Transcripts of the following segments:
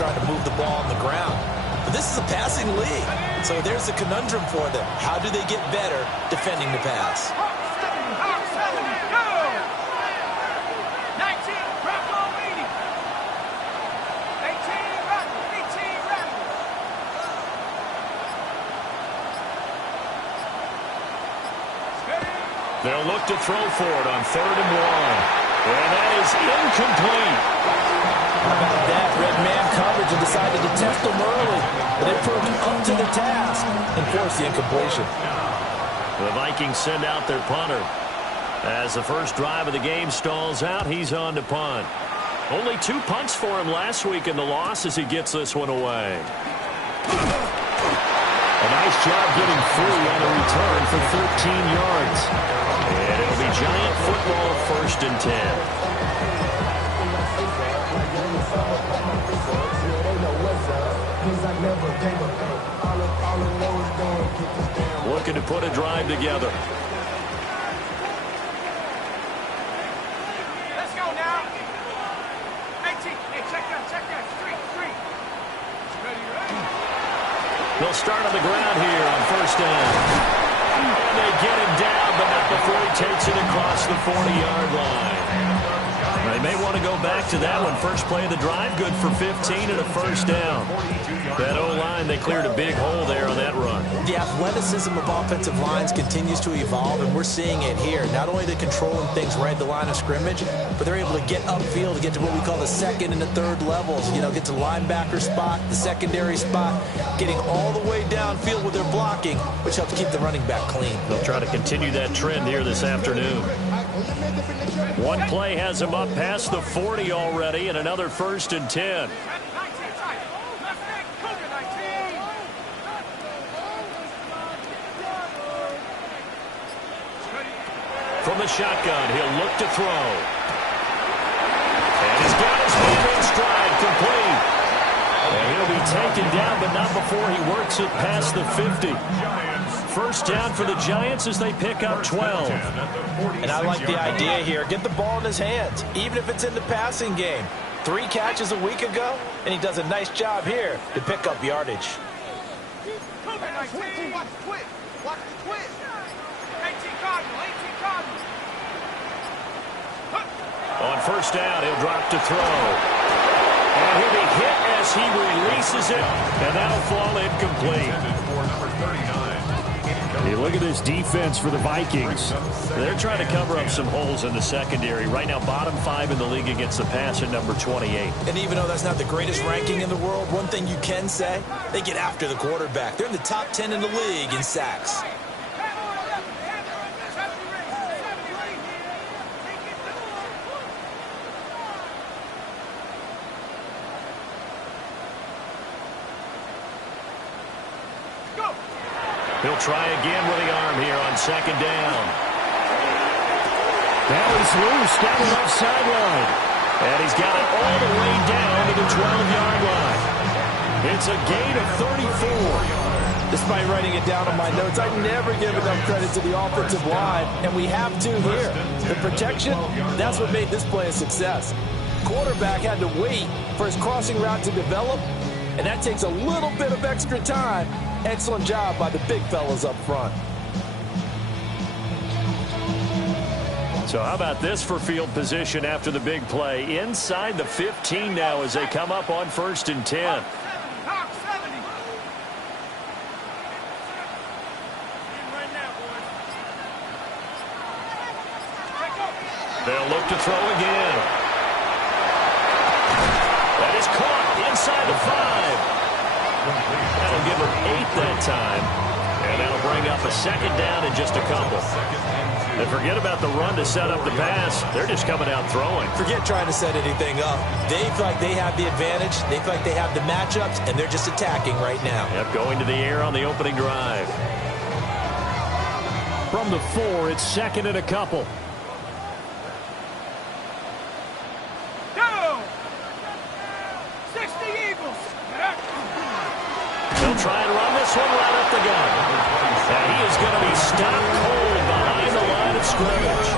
trying to move the ball on the ground. But this is a passing league, so there's a conundrum for them. How do they get better defending the pass? They'll look to throw for it on 3rd and 1. And that is incomplete. How about that? Red man coverage and decided to test them early. But they proved up to the task and forced the incompletion. The Vikings send out their punter. As the first drive of the game stalls out, he's on to punt. Only 2 punts for him last week in the loss as he gets this one away. A nice job getting free on the return for 13 yards. And it'll be Giant football, 1st and 10. Looking to put a drive together. Let's go now. 18. Hey, check that. Street. Ready. They'll start on the ground here on 1st down. And they get him down, but not before he takes it across the 40-yard line. They may want to go back to that one. First play of the drive, good for 15 and a 1st down. That O-line, they cleared a big hole there on that run. The athleticism of offensive lines continues to evolve, and we're seeing it here. Not only are they controlling things right at the line of scrimmage, but they're able to get upfield to get to what we call the 2nd and the 3rd levels. You know, get to the linebacker spot, the secondary spot, getting all the way downfield with their blocking, which helps keep the running back clean. They'll try to continue that trend here this afternoon. One play has them up past the 40 already, and another 1st and 10. From the shotgun, he'll look to throw. And he's got his man in stride, complete. And he'll be taken down, but not before he works it past the 50. 1st down for the Giants as they pick up 12. And I like the idea here. Get the ball in his hands, even if it's in the passing game. 3 catches a week ago, and he does a nice job here to pick up yardage. On 1st down, he'll drop to throw. And he'll be hit as he releases it, and that'll fall incomplete. Hey, look at this defense for the Vikings. They're trying to cover up some holes in the secondary. Right now, bottom 5 in the league against the pass at number 28. And even though that's not the greatest ranking in the world, one thing you can say, they get after the quarterback. They're in the top 10 in the league in sacks. He'll try again with the arm here on 2nd down. That was loose down the left sideline. And he's got it all the way down to the 12-yard line. It's a gain of 34. Despite writing it down on my notes, I never give enough credit to the offensive line, and we have to here. The protection, that's what made this play a success. Quarterback had to wait for his crossing route to develop, and that takes a little bit of extra time. Excellent job by the big fellas up front. So how about this for field position after the big play? Inside the 15 now as they come up on 1st and 10. They'll look to throw again. That is caught inside the 5. That'll give him 8 that time. And that'll bring up a 2nd down in just a couple. And forget about the run to set up the pass. They're just coming out throwing. Forget trying to set anything up. They feel like they have the advantage. They feel like they have the matchups, and they're just attacking right now. Yep, going to the air on the opening drive. From the 4, it's 2nd and a couple. They'll try and run this one right up the gut. And he is going to be stopped cold behind the line of scrimmage.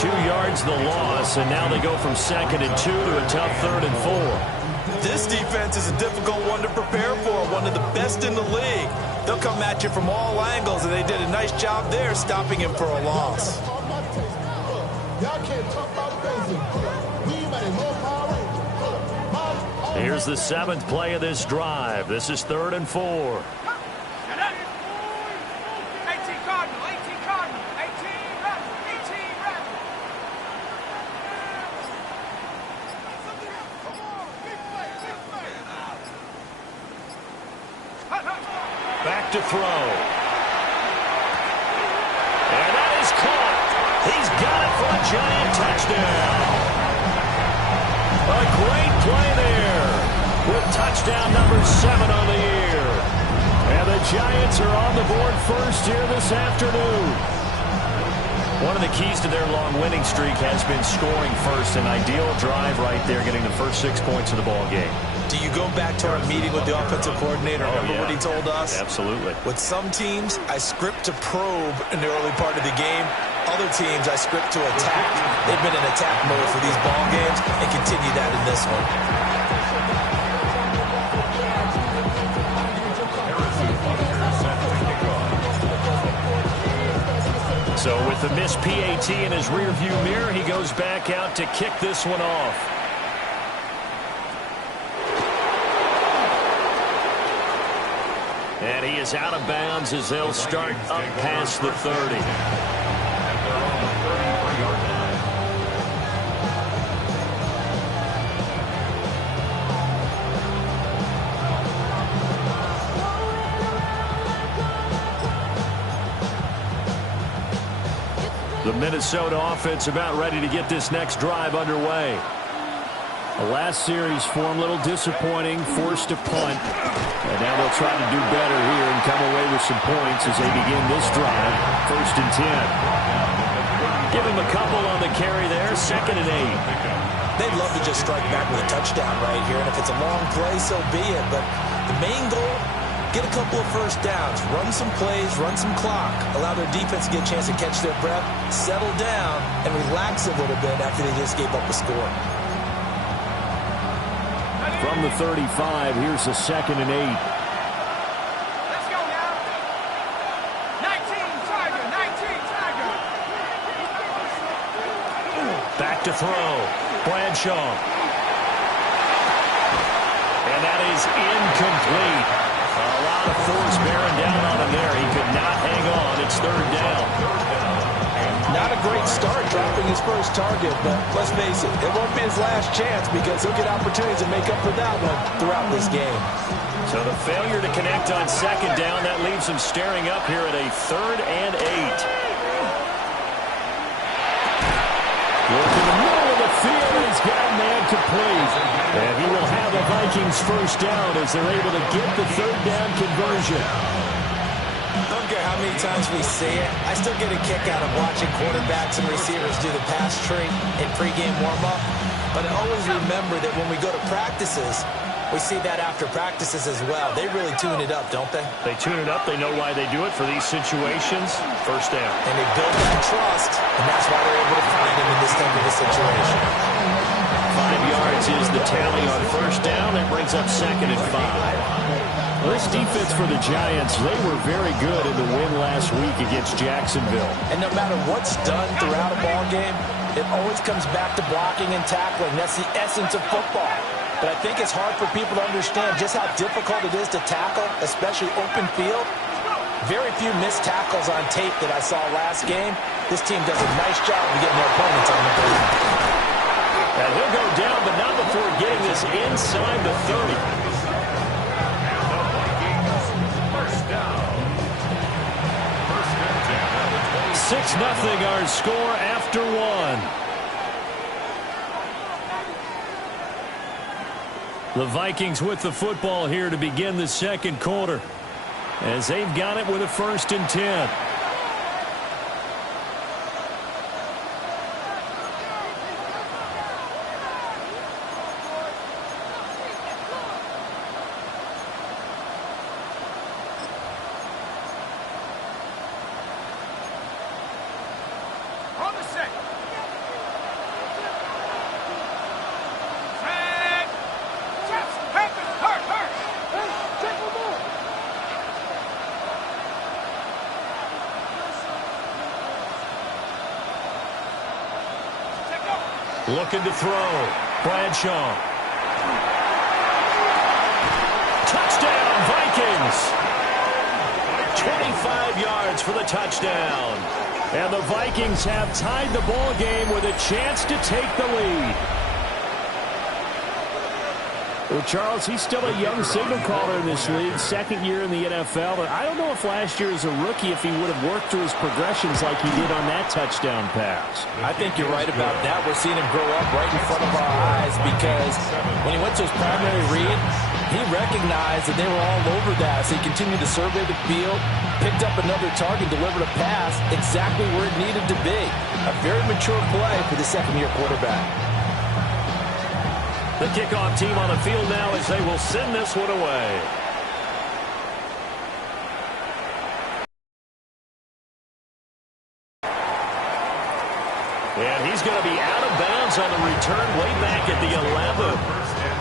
2 yards the loss, and now they go from 2nd and 2 to a tough 3rd and 4. This defense is a difficult one to prepare for, one of the best in the league. They'll come at you from all angles, and they did a nice job there stopping him for a loss. Here's the 7th play of this drive. This is 3rd and 4. 18 Cardinal, 18 Cardinal, 18 Rebel, 18 Rebel. Back to throw. And that is caught. He's got it for a giant touchdown. A great play there with touchdown number 7 on the year. And the Giants are on the board first here this afternoon. One of the keys to their long winning streak has been scoring first. An ideal drive right there, getting the first 6 points of the ball game. Do you go back to our meeting with the offensive coordinator? Remember what he told us? Absolutely. With some teams, I script to probe in the early part of the game. Other teams, I script to attack. They've been in attack mode for these ball games and continue that in this one. So with the missed PAT in his rearview mirror, he goes back out to kick this one off. And he is out of bounds as they'll start up past the 30. The Minnesota offense about ready to get this next drive underway. The last series form a little disappointing, forced a punt. And now they'll try to do better here and come away with some points as they begin this drive. 1st and 10. Give him a couple on the carry there. 2nd and 8. They'd love to just strike back with a touchdown right here. And if it's a long play, so be it. But the main goal, get a couple of first downs. Run some plays, run some clock. Allow their defense to get a chance to catch their breath, settle down, and relax a little bit after they just gave up a score. From the 35, here's the 2nd and 8. Let's go now. 19 Tiger, 19 Tiger. Back to throw. Bradshaw. And that is incomplete. A lot of force bearing down on him there. He could not hang on. It's 3rd down. Not a great start dropping his first target, but let's face it, it won't be his last chance because he'll get opportunities to make up for that one throughout this game. So the failure to connect on 2nd down, that leaves him staring up here at a 3rd and 8. Look in the middle of the field, he's got a man complete. And he will have the Vikings first down as they're able to get the 3rd down conversion. I don't care how many times we see it, I still get a kick out of watching quarterbacks and receivers do the pass tree in pregame warm-up. But I always remember that when we go to practices, we see that after practices as well. They really tune it up, don't they? They tune it up. They know why they do it for these situations. First down. And they build that trust, and that's why they're able to find him in this type of a situation. 5 yards is the tally on first down. That brings up 2nd and 5. This defense for the Giants, they were very good in the win last week against Jacksonville. And no matter what's done throughout a ball game, it always comes back to blocking and tackling. That's the essence of football. But I think it's hard for people to understand just how difficult it is to tackle, especially open field. Very few missed tackles on tape that I saw last game. This team does a nice job of getting their opponents on the board. And he'll go down, but not before getting this inside the 30. 6-0 our score after 1. The Vikings with the football here to begin the 2nd quarter, as they've got it with a 1st and 10. On the set. Set. Touchdown. Looking to throw. Bradshaw. Touchdown, Vikings. 25 yards for the touchdown. And the Vikings have tied the ball game with a chance to take the lead. Well, Charles, he's still a young signal caller in this league, second year in the NFL. But I don't know if last year as a rookie, if he would have worked through his progressions like he did on that touchdown pass. I think you're right about that. We're seeing him grow up right in front of our eyes because when he went to his primary read, he recognized that they were all over that. So he continued to survey the field, picked up another target, delivered a pass exactly where it needed to be. A very mature play for the second-year quarterback. The kickoff team on the field now as they will send this one away. And he's going to be out of bounds on the return way back at the 11.